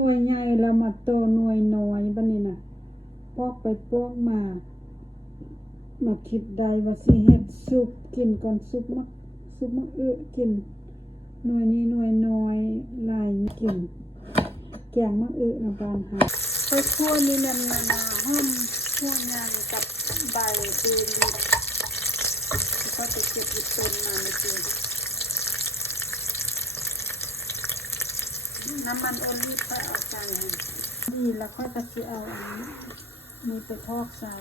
น่วยใหญ่แล้วมาโตหน่วยน้อยบัดนี้น่ะปอกไปปอกมาคิดได้ว่าสิเฮ็ดซุปกินก่อนซุปมักกินหน่วยนี้หน่วยน้อยหลายกินแกงมะนะบ้านเฮาไปคั่วนี่มันหอมคั่วยางกับใบตือลิดก็จะเก็บอยู่ต้นมาไม่เจอน้ำมันโอลิฟไปเอาใจนี่แล้วค่อยจะสิเอาอันนี้มีไปทอกใส่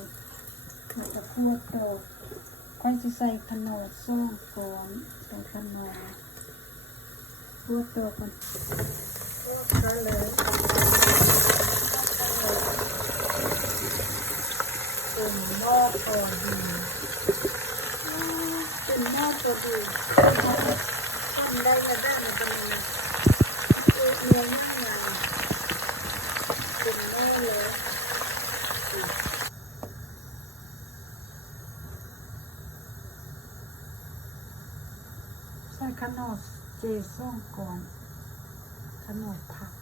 แล้วก็คั่วโตค่อยจะใส่ขนมซ่องก่อนใส่ขนมคั่วโตกันก็เลยเป็นหม้อก่อนดีเป็นหม้อตัวดีทำได้ก็ได้ไม่เป็นไรเนื้อหน้าอย่างเป็นหม้อเลยใส่ขนมเจซ่องก่อนขนมผัก